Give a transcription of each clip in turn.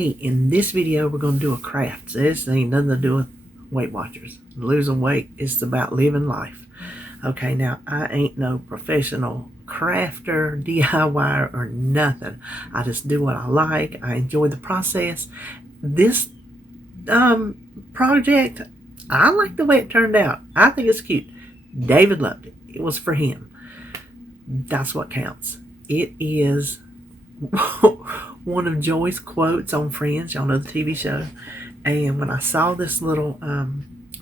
Hey, in this video we're going to do a craft. So this ain't nothing to do with Weight Watchers. Losing weight is about living life. Okay, now I ain't no professional crafter, DIYer, or nothing. I just do what I like. I enjoy the process. This project, I like the way it turned out. I think it's cute. David loved it. It was for him. That's what counts. It is one of Joy's quotes on Friends. Y'all know the TV show. And when I saw this little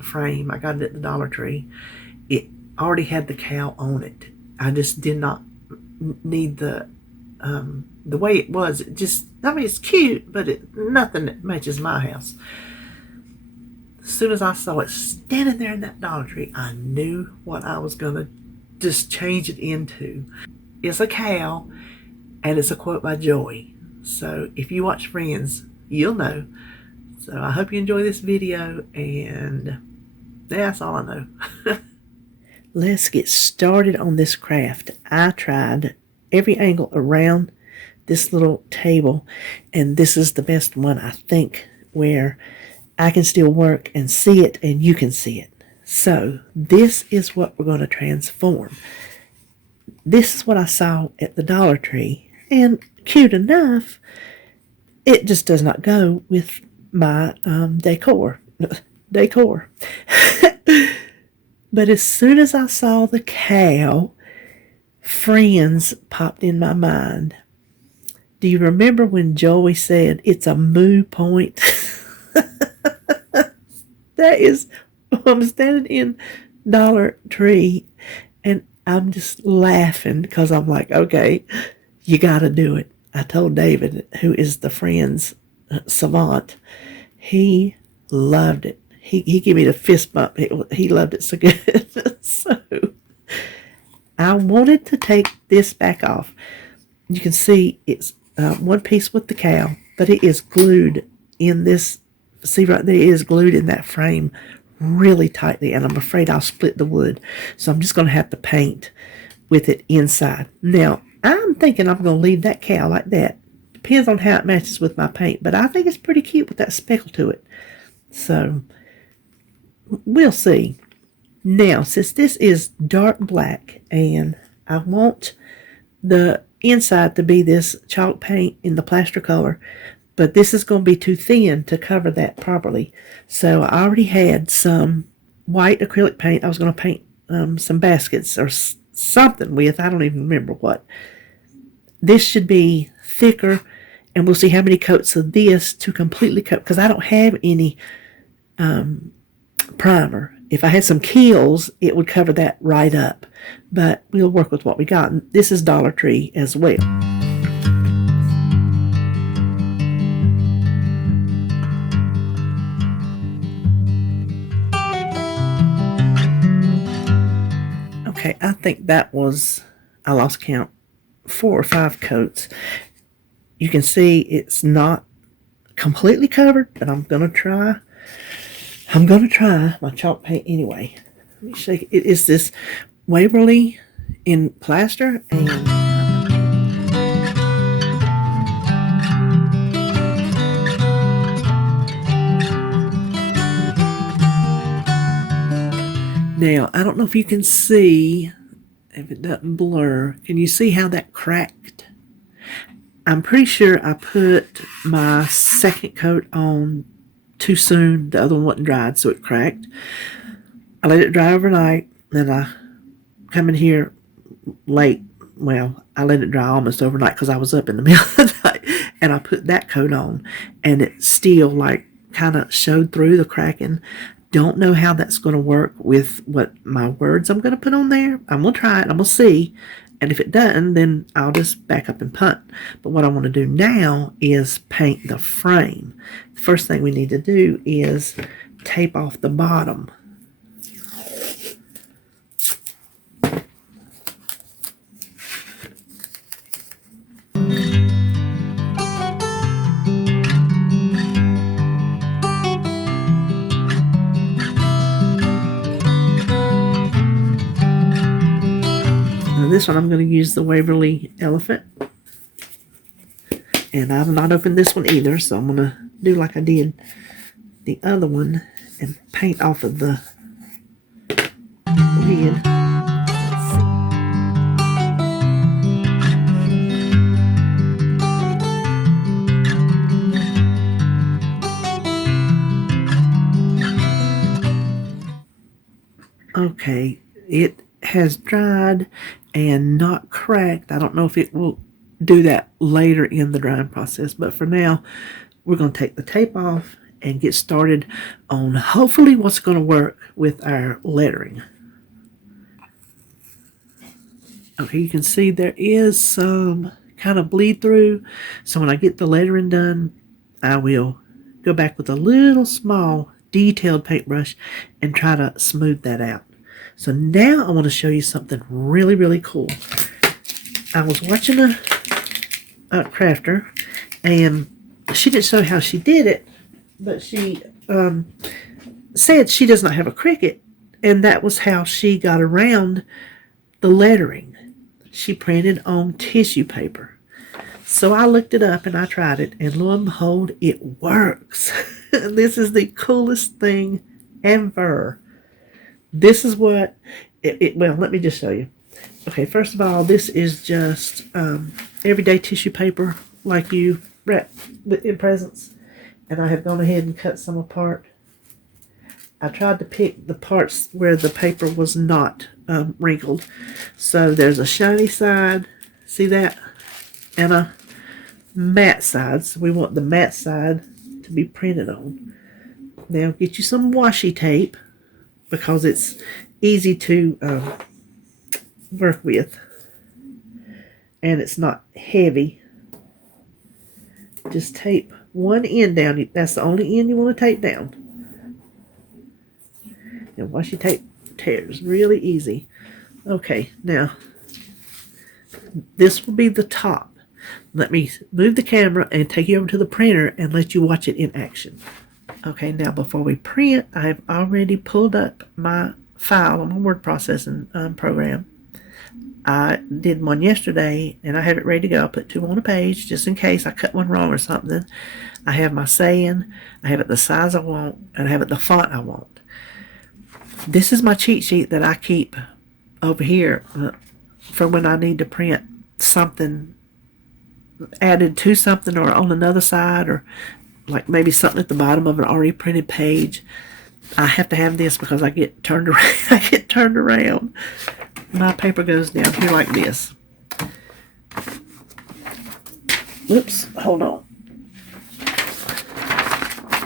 frame, I got it at the Dollar Tree. It already had the cow on it. I just did not need the way it was. It just, I mean, it's cute, but nothing that matches my house. As soon as I saw it standing there in that Dollar Tree, I knew what I was going to just change it into. It's a cow, and it's a quote by Joy. So if you watch Friends, you'll know. So I hope you enjoy this video, and that's all I know. Let's get started on this craft. I tried every angle around this little table, and this is the best one, I think, where I can still work and see it, and you can see it. So this is what we're going to transform. This is what I saw at the Dollar Tree, and cute enough, it just does not go with my decor. But as soon as I saw the cow, Friends popped in my mind. Do you remember when Joey said it's a moo point? That is, I'm standing in Dollar Tree and I'm just laughing because I'm like, okay, you got to do it. I told David, who is the Friends savant, he loved it. He gave me the fist bump. He loved it so good. So I wanted to take this back off. You can see it's one piece with the cow, but it is glued in this. See right there, it is glued in that frame really tightly, and I'm afraid I'll split the wood. So I'm just going to have to paint with it inside. Now, I'm thinking I'm going to leave that cow like that. Depends on how it matches with my paint, but I think it's pretty cute with that speckle to it. So we'll see. Now, since this is dark black and I want the inside to be this chalk paint in the plaster color, but this is going to be too thin to cover that properly. So I already had some white acrylic paint. I was going to paint some baskets or something with. I don't even remember what. This should be thicker, and we'll see how many coats of this to completely coat, because I don't have any primer. If I had some Kiehl's, it would cover that right up, but we'll work with what we got. And this is Dollar Tree as well. Okay, I think that was, I lost count, 4 or 5 coats. You can see it's not completely covered, but I'm going to try. I'm going to try my chalk paint anyway. Let me shake it. It is this Waverly in plaster, and now, I don't know if you can see, if it doesn't blur, can you see how that cracked? I'm pretty sure I put my second coat on too soon. The other one wasn't dried, so it cracked. I let it dry overnight, then I come in here late. Well, I let it dry almost overnight because I was up in the middle of the night, and I put that coat on, and it still like kind of showed through the cracking. Don't know how that's going to work with what my words I'm going to put on there. I'm going to try it. I'm going to see. And if it doesn't, then I'll just back up and punt. But what I want to do now is paint the frame. The first thing we need to do is tape off the bottom. This one I'm going to use the Waverly Elephant, And I've not opened this one either, so I'm going to do like I did the other one and paint off of the lid. Okay, it has dried and not cracked. I don't know if it will do that later in the drying process, but for now, we're going to take the tape off and get started on hopefully what's going to work with our lettering. Okay, you can see there is some kind of bleed through, so when I get the lettering done, I will go back with a little small detailed paintbrush and try to smooth that out. So now I want to show you something really, really cool. I was watching a crafter, and she didn't show how she did it, but she said she does not have a Cricut, and that was how she got around the lettering. She printed on tissue paper. So I looked it up and I tried it, and lo and behold, it works. This is the coolest thing ever. This is what well, let me just show you. Okay, first of all, this is just everyday tissue paper like you wrap in presents, and I have gone ahead and cut some apart. I tried to pick the parts where the paper was not wrinkled. So there's a shiny side, see that? And a matte side. So we want the matte side to be printed on. Now get you some washi tape because it's easy to work with. And it's not heavy. Just tape one end down. That's the only end you want to tape down. And washi tape tears really easy. Okay, now this will be the top. Let me move the camera and take you over to the printer and let you watch it in action. Okay, now before we print, I have already pulled up my file on my word processing program. I did one yesterday and I have it ready to go. I put 2 on a page just in case I cut one wrong or something. I have my saying, I have it the size I want, and I have it the font I want. This is my cheat sheet that I keep over here for when I need to print something added to something or on another side, or like maybe something at the bottom of an already printed page. I have to have this because I get turned around. I get turned around. My paper goes down here like this. Whoops, hold on.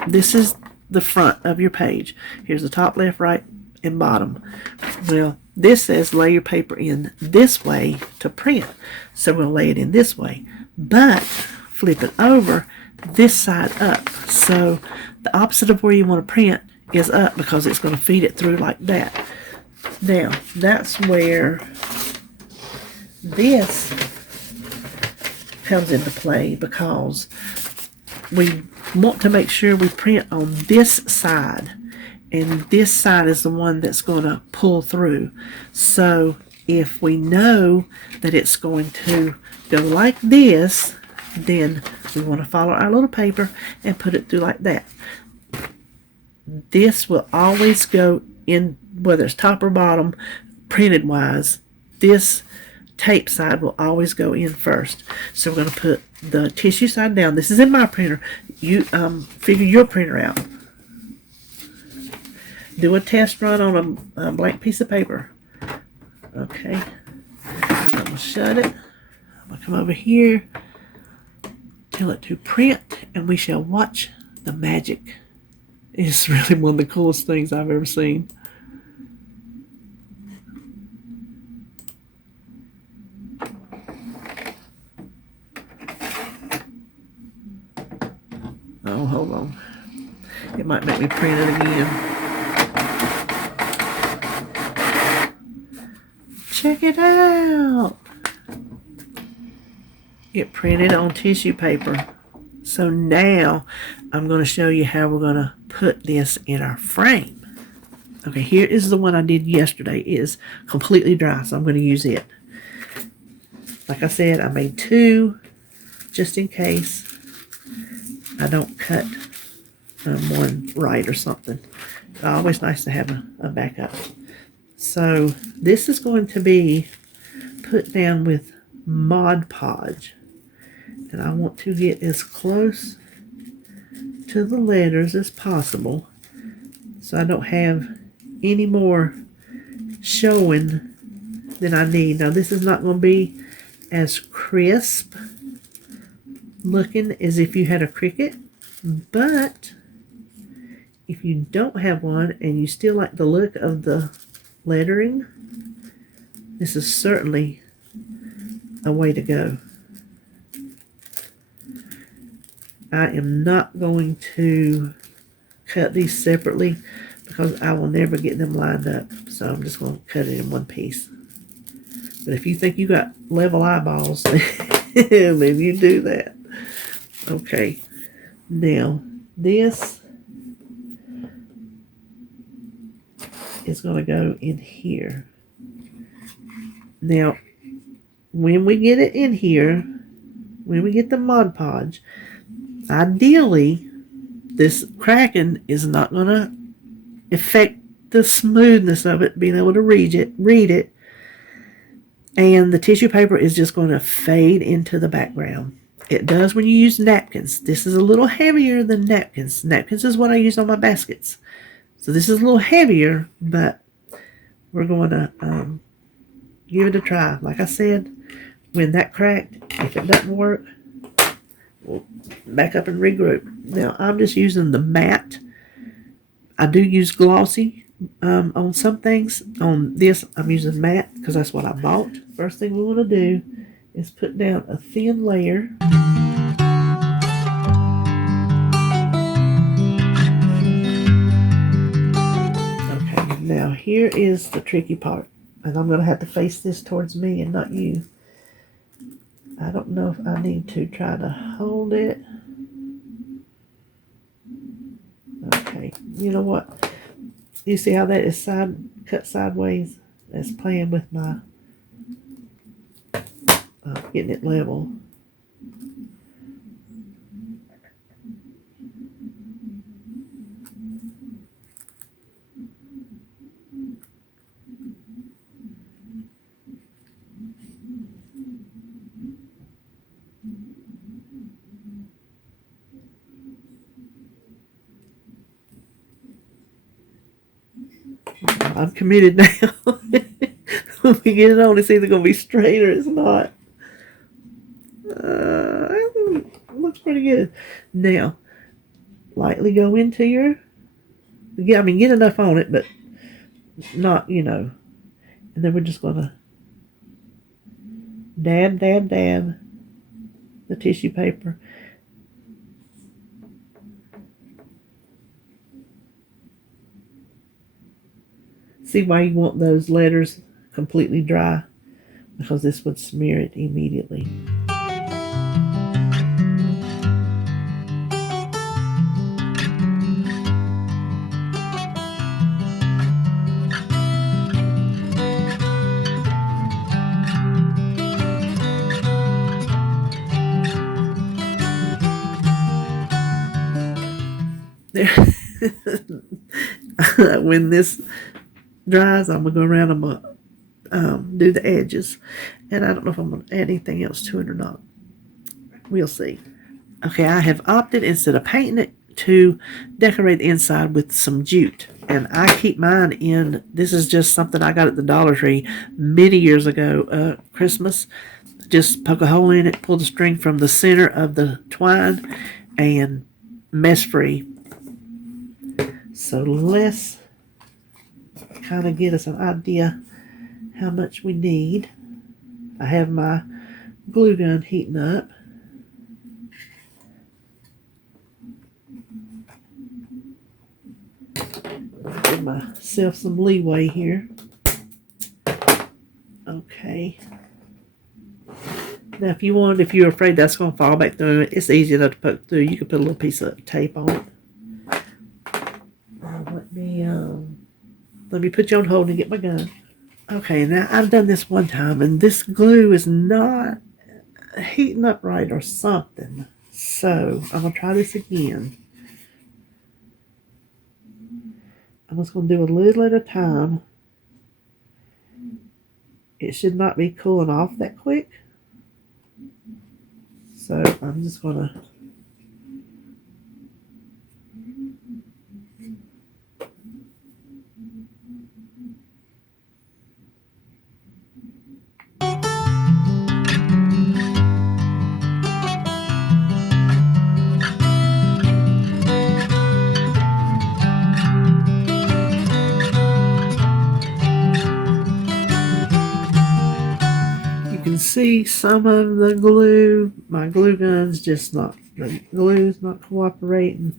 This is the front of your page. Here's the top, left, right, and bottom. Well, this says lay your paper in this way to print. So we'll lay it in this way. But flip it over this side up. So the opposite of where you want to print is up because it's going to feed it through like that. Now, that's where this comes into play, because we want to make sure we print on this side, and this side is the one that's going to pull through. So if we know that it's going to go like this, then we want to follow our little paper and put it through like that. This will always go in, whether it's top or bottom, printed wise. This tape side will always go in first. So we're going to put the tissue side down. This is in my printer. You figure your printer out. Do a test run on a blank piece of paper. Okay. I'm going to shut it. I'm going to come over here. Tell it to print, and we shall watch the magic. It's really one of the coolest things I've ever seen. Oh, hold on. It might make me print it again. Check it out. It printed on tissue paper. So now I'm going to show you how we're going to put this in our frame. Okay, here is the one I did yesterday. It is completely dry, so I'm going to use it. Like I said, I made 2 just in case I don't cut one right or something. Always nice to have a backup. So this is going to be put down with Mod Podge. And I want to get as close to the letters as possible so I don't have any more showing than I need. Now this is not going to be as crisp looking as if you had a Cricut, but if you don't have one and you still like the look of the lettering, this is certainly a way to go. I am not going to cut these separately because I will never get them lined up. So I'm just going to cut it in one piece. But if you think you got level eyeballs, then you do that. Okay. Now, this is going to go in here. Now, when we get it in here, when we get the Mod Podge, ideally, this cracking is not going to affect the smoothness of it, being able to read it, and the tissue paper is just going to fade into the background. It does when you use napkins. This is a little heavier than napkins. Napkins is what I use on my baskets. So this is a little heavier, but we're going to give it a try. Like I said, when that cracked, if it doesn't work, we'll back up and regroup. Now, I'm just using the matte. I do use glossy on some things. On this, I'm using matte because that's what I bought. First thing we want to do is put down a thin layer. Okay, now here is the tricky part. And I'm going to have to face this towards me and not you. I don't know if I need to try to hold it. Okay, you know what? You see how that is cut sideways? That's playing with my getting it level. I'm committed now. When we get it on, it's either going to be straight or it's not. Looks pretty good. Now, lightly go into your... Yeah, I mean, get enough on it, but not, And then we're just going to dab the tissue paper. See why you want those letters completely dry? Because this would smear it immediately. There. When this dries, I'm going to go around and do the edges. And I don't know if I'm going to add anything else to it or not. We'll see. Okay, I have opted, instead of painting it, to decorate the inside with some jute. And I keep mine in, this is just something I got at the Dollar Tree many years ago, Christmas. Just poke a hole in it, pull the string from the center of the twine, and mess free. So let's kind of get us an idea how much we need. I have my glue gun heating up. Give myself some leeway here. Okay. Now if you're afraid that's going to fall back through, it's easy enough to poke through. You can put a little piece of tape on it. Let me put you on hold and get my gun. Okay, now I've done this one time, and this glue is not heating up right or something. So I'm going to try this again. I'm just going to do a little at a time. It should not be cooling off that quick. So I'm just going to see some of the glue. My glue gun's just not, the glue's not cooperating.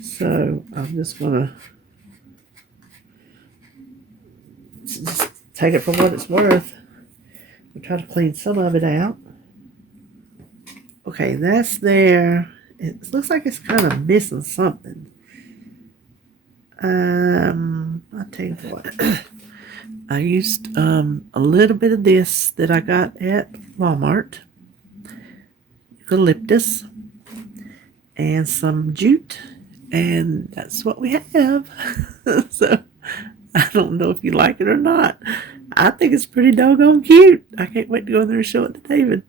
So I'm just gonna just take it for what it's worth. We'll try to clean some of it out. Okay, that's there. It looks like it's kind of missing something. I'll tell you what. I used a little bit of this that I got at Walmart, eucalyptus, and some jute, and that's what we have. So I don't know if you like it or not. I think it's pretty doggone cute. I can't wait to go in there and show it to David.